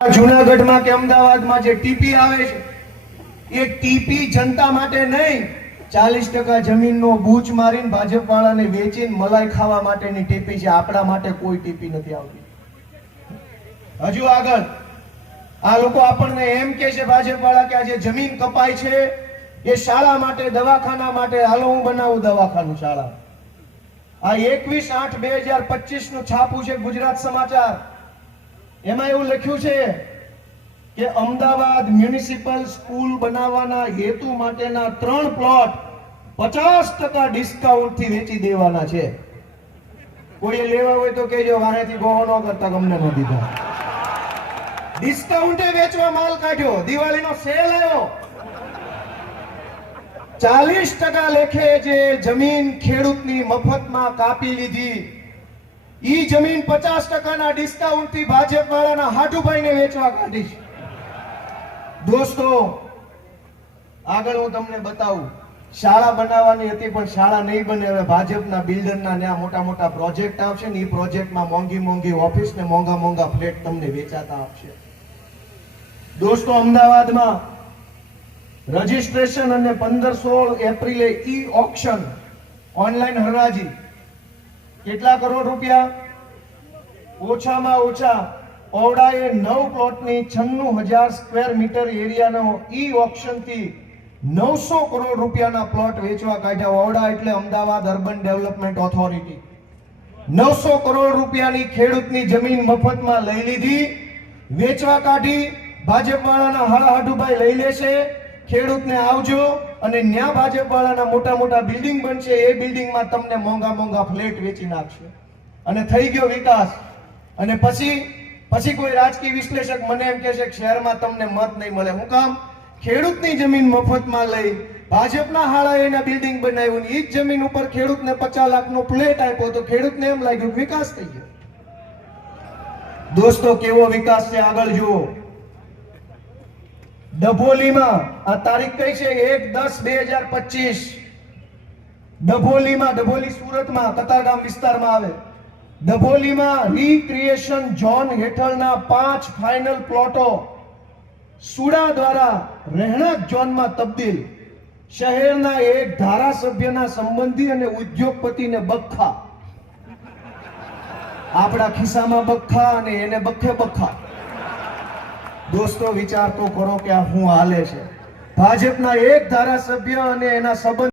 જૂનાગઢમાં કે અમદાવાદમાં જે ટીપી આવે છે એ ટીપી જનતા માટે નહીં, 40% જમીનનો બૂચ મારીને ભાજપ વાળાને વેચીને મલાઈ ખાવા માટેની ટીપી છે. આપણા માટે કોઈ ટીપી નથી આવતી. હજુ આગળ આ લોકો આપણને એમ કે છે ભાજપ વાળા કે આ જે જમીન કપાય છે એ શાળા માટે, દવાખાના માટે. હાલો હું બનાવું દવાખાનું, શાળા. આ 21/8/2025 નું છાપું છે ગુજરાત સમાચાર. એમાં એવું લખ્યું છે કે અમદાવાદ મ્યુનિસિપલ સ્કૂલ બનાવવાના હેતુ માટેના 3 પ્લોટ 50% ડિસ્કાઉન્ટ થી વેચી દેવાના છે. કોઈએ લેવા હોય તો કહેજો, વાહેથી ગોહો ન કરતા, ગમને ન દીધા. ડિસ્કાઉન્ટે વેચવા માલ કાઢ્યો. દિવાળીનો સેલ આવ્યો. 40% લેખે જે જમીન ખેડૂતની મફતમાં કાપી લીધી, ઈ જમીન 50% ના ડિસ્કાઉન્ટ થી ભાજપ વાળાના હાટુભાઈને વેચવા કાઢીશ. દોસ્તો, આગળ હું તમને બતાવું. શાળા બનાવવાની હતી પણ શાળા નહીં બને. હવે ભાજપના બિલ્ડરના ત્યાં મોટા મોટા પ્રોજેક્ટ આવશે ને, એ પ્રોજેક્ટમાં મોંઘી મોંઘી ઓફિસ ને મોંઘા મોંઘા ફ્લેટ તમને વેચાતા આપશે. દોસ્તો, અમદાવાદમાં રજીસ્ટ્રેશન અને 15-16 એપ્રિલે ઈ ઓક્શન, ઓનલાઈન હરાજી. કેટલા કરોડ રૂપિયા? ઓછામાં ઓછા ઓવડાએ 9 પ્લોટની 96,000 સ્ક્વેર મીટર એરિયાનો ઈ ઓક્શન થી 900 કરોડ રૂપિયાના પ્લોટ વેચવા કાઢ્યા. ઓવડા એટલે Ahmedabad urban development authority. 900 crore રૂપિયાની ખેડૂતની જમીન મફતમાં લઈ લીધી, વેચવા કાઢી. ભાજપ વાળાના હાડાહાડુભાઈ લઈ લેશે. ખેડૂતને આવજો અને ન્યા ભાજપ વાળાના મોટા મોટા બિલ્ડિંગ બનશે. એ બિલ્ડિંગમાં તમને મોંઘા મોંઘા ફ્લેટ વેચી નાખશે અને થઈ ગયો વિકાસ. અને પછી કોઈ રાજકીય વિશ્લેષક મને એમ કહે છે કે શહેરમાં તમને મત નહીં મળે. હું કામ? ખેડૂતની જમીન મફતમાં લઈ ભાજપના હાળાએ એના બિલ્ડિંગ બનાવ્યું, ઈ જ જમીન ઉપર ખેડૂતને 50 લાખનો પ્લેટ આપ્યો તો ખેડૂતને એમ લાગ્યું વિકાસ થઈ ગયો. દોસ્તો, કેવો વિકાસ છે આગળ જુઓ. ડભોલીમાં આ તારીખ કઈ છે? 1/10/2025. ડભોલીમાં, ડભોલી સુરતમાં કતારગામ વિસ્તારમાં આવે. ડભોલીમાં રીક્રિએશન ઝોન હેઠળના 5 ફાઇનલ પ્લોટો સુડા દ્વારા રહેણાંક ઝોનમાં તબદીલ. શહેરના એક ધારાસભ્યના સંબંધી અને ઉદ્યોગપતિને બખ્ખા. આપણા ખિસ્સામાં બખ્ખા અને એને બખ્ખે બખ્ખા. દોસ્તો, વિચાર તો કરો કે આ શું હાલે છે. ભાજપના એક ધારાસભ્ય અને એના સંબંધ